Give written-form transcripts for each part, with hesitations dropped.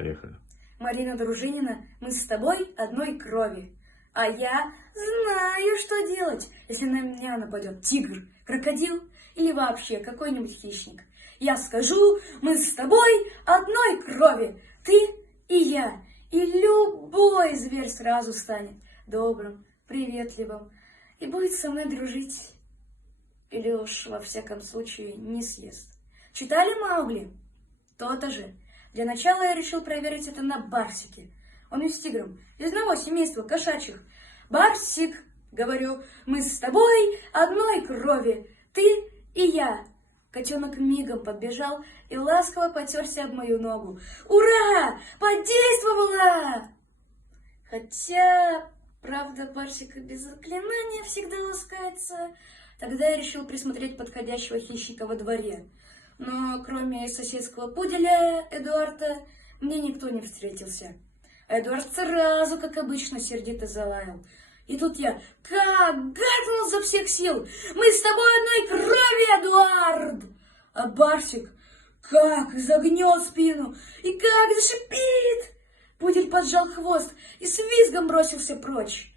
Поехали. Марина Дружинина, мы с тобой одной крови. А я знаю, что делать, если на меня нападет тигр, крокодил или вообще какой-нибудь хищник. Я скажу, мы с тобой одной крови, ты и я. И любой зверь сразу станет добрым, приветливым и будет со мной дружить. Или уж во всяком случае не съест. Читали Маугли? То-то же. Для начала я решил проверить это на Барсике. Он ведь с тигром, из одного семейства кошачьих. Барсик, говорю, мы с тобой одной крови, ты и я. Котенок мигом подбежал и ласково потерся об мою ногу. Ура! Подействовало! Хотя, правда, Барсик и без заклинания всегда ласкается. Тогда я решил присмотреть подходящего хищника во дворе. Но кроме соседского пуделя Эдуарда, мне никто не встретился. Эдуард сразу, как обычно, сердито залаял. И тут я как гаркнул за всех сил. Мы с тобой одной крови, Эдуард! А Барсик как загнет спину и как зашипит. Пудель поджал хвост и с визгом бросился прочь.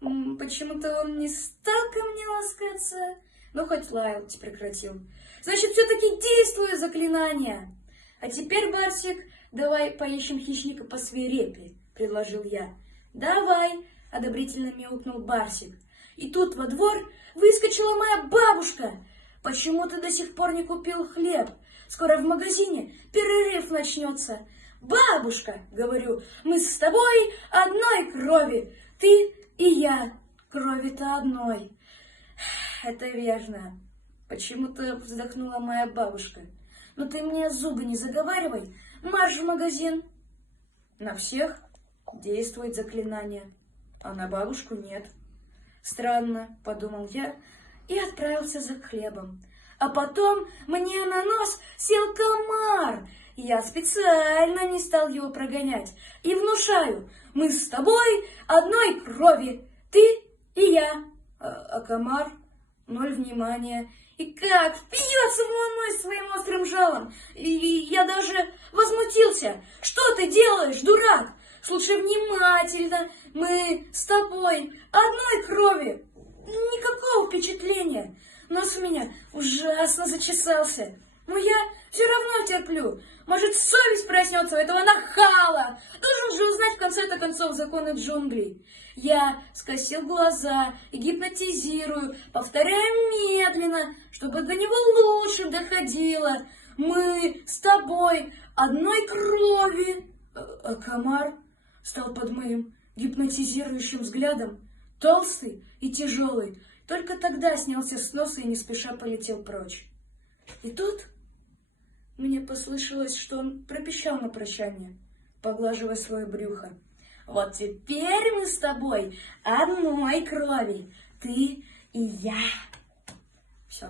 Почему-то он не стал ко мне ласкаться, но хоть лаять прекратил. Значит, все-таки действую заклинание. А теперь, Барсик, давай поищем хищника посвирепее, предложил я. Давай, одобрительно мяукнул Барсик. И тут во двор выскочила моя бабушка. Почему ты до сих пор не купил хлеб? Скоро в магазине перерыв начнется. Бабушка, говорю, мы с тобой одной крови, ты и я, крови-то одной. Это верно. Почему-то вздохнула моя бабушка. Но ты мне зубы не заговаривай, марш в магазин. На всех действует заклинание, а на бабушку нет. Странно, подумал я и отправился за хлебом. А потом мне на нос сел комар. Я специально не стал его прогонять и внушаю, мы с тобой одной крови, ты и я. А комар ноль внимания. И как впьется в мой нос своим острым жалом. И я даже возмутился. Что ты делаешь, дурак? Слушай внимательно. Мы с тобой одной крови. Никакого впечатления. Нос у меня ужасно зачесался. Но я все равно терплю. Может, совесть проснется у этого нахала. Должен же узнать в конце-то концов законы джунглей. Я скосил глаза и гипнотизирую, повторяя медленно, чтобы до него лучше доходило. Мы с тобой одной крови. А комар стал под моим гипнотизирующим взглядом, толстый и тяжелый. Только тогда снялся с носа и не спеша полетел прочь. И тут мне послышалось, что он пропищал на прощание, поглаживая свое брюхо. Вот теперь мы с тобой одной крови, ты и я. Все.